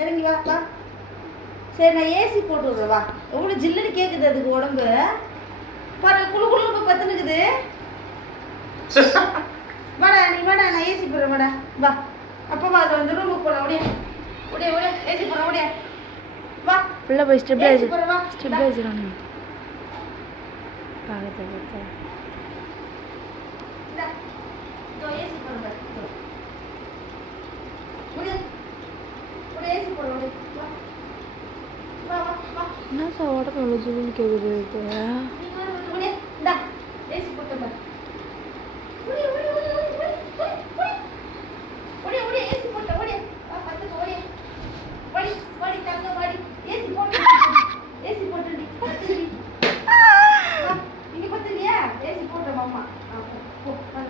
இறங்கி வா வா. சரி நான் ஏசி போட்டு விட்றேன் வா. எவ்வளோ ஜில்லுன்னு கேட்குது அதுக்கு உடம்பு. பாரு குழு குழு இப்போ பத்துனுக்குது. வாடா நீ வாடா, நான் ஏசி போடுறேன் வாடா வா. அப்போ வா, அதை வந்து ரூமுக்கு போகலாம். ஓடியா ஓடியா ஓடியா, ஏசி போடுறேன் ஓடியா வா. உள்ள போய் ஏசி போடுறேன் வா. ஸ்டெபிளைசர் ஒன்று பார்க்க இந்தா இதோ ஏசி போடுறேன். ஓடியா ஓடியா, ஏசி போடுறேன் ஓடியா வா வா வா வா. என்ன சார் உடம்பு எவ்வளோ ஜில்லுன்னு கேட்குது இப்போ? ஓடியா இந்தா ஏசி போட்டு பாரு. ஓடியா ஓடியா ஓடியா ஓடியா ஓடியா ஓடியா, ஏசி போட்டு ஓடியா வா. பத்துக்கு ஓடியா ஓடி ஓடி தங்க ஓடி. ஏசி போட்டு ஏசி போட்டுடி பத்துடி வா. இங்கே பத்துலையா? ஏசி போட்டேன் மாமா. போ வா.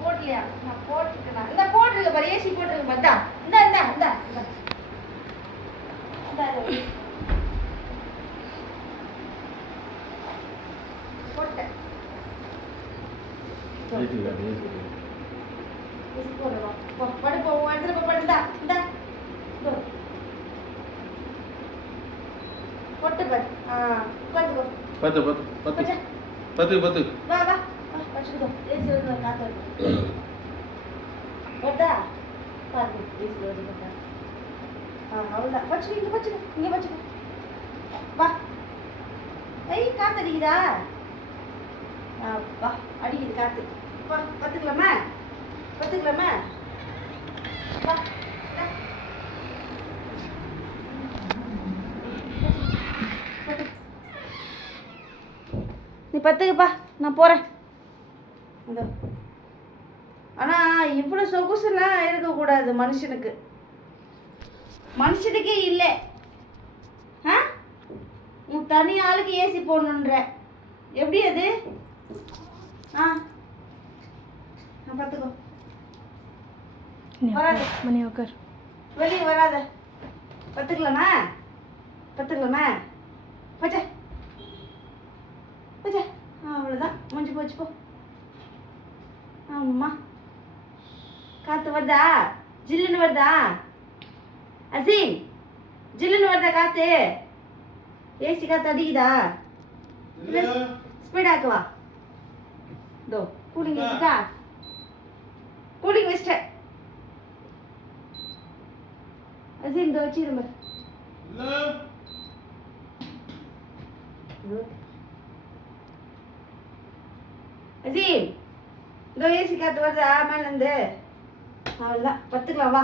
போடலையா? நான் போட்டுருக்கேன். இந்த போட்டிருக்க பாரு, ஏசி போட்டிருக்க பார்த்தா. இந்தா இந்தா இந்தா இந்தா போட்டேன். படுப்போ உன் இடத்துல போய் படுந்தா இந்தா பொட்டு பாரு. உட்காந்துக்கோ. பத்து பத்து பத்து பத்து பத்து. வா வா வச்சுக்கோ. ஏசி வந்து காத்து வருது வருதா பாரு. ஏசி வருது பார்த்தா. அவ்வளோதான். வச்சுக்கோ, இங்கே வச்சுக்கோ, இங்கே வச்சுக்கோ வா. ஐய் காற்று அடிக்குதா? வா அடிக்குது காற்று. வா பார்த்துக்கலாமா? பார்த்துக்கலாமா? வா நீ பத்துக்குப்பா, நான் போகிறேன். இதோ ஆனால் இவ்வளோ சொகுசுலாம் இருக்கக்கூடாது மனுஷனுக்கு. மனுஷனுக்கே இல்லை. உன் தனி ஆளுக்கு ஏசி போடணுன்ற எப்படி அது? பார்த்துக்கோ. வராத மணி உட்கார். வெளியே வராத. பத்துக்கலாமா? பத்துக்கலாமா? பச்சை பச்சை. அவ்வளோதான், முடிஞ்சு போச்சு போ. ஆமாம்மா. காற்று வருதா? ஜில்லுன்னு வருதா? அசீம் ஜில்லுன்னு வருதா காற்று? ஏசி காற்று அடிக்குதா? இல்லை ஸ்பீடாக்குவா. இதோ கூலிங் வச்சுட்டா. கூலிங் வச்சிட்டேன். அசீம் இதோ வச்சிரும்ப. அசீம் இதோ ஏசி காற்று வருதா மேலேருந்து? அவ்வளோதான், பத்துக்கலாம் வா.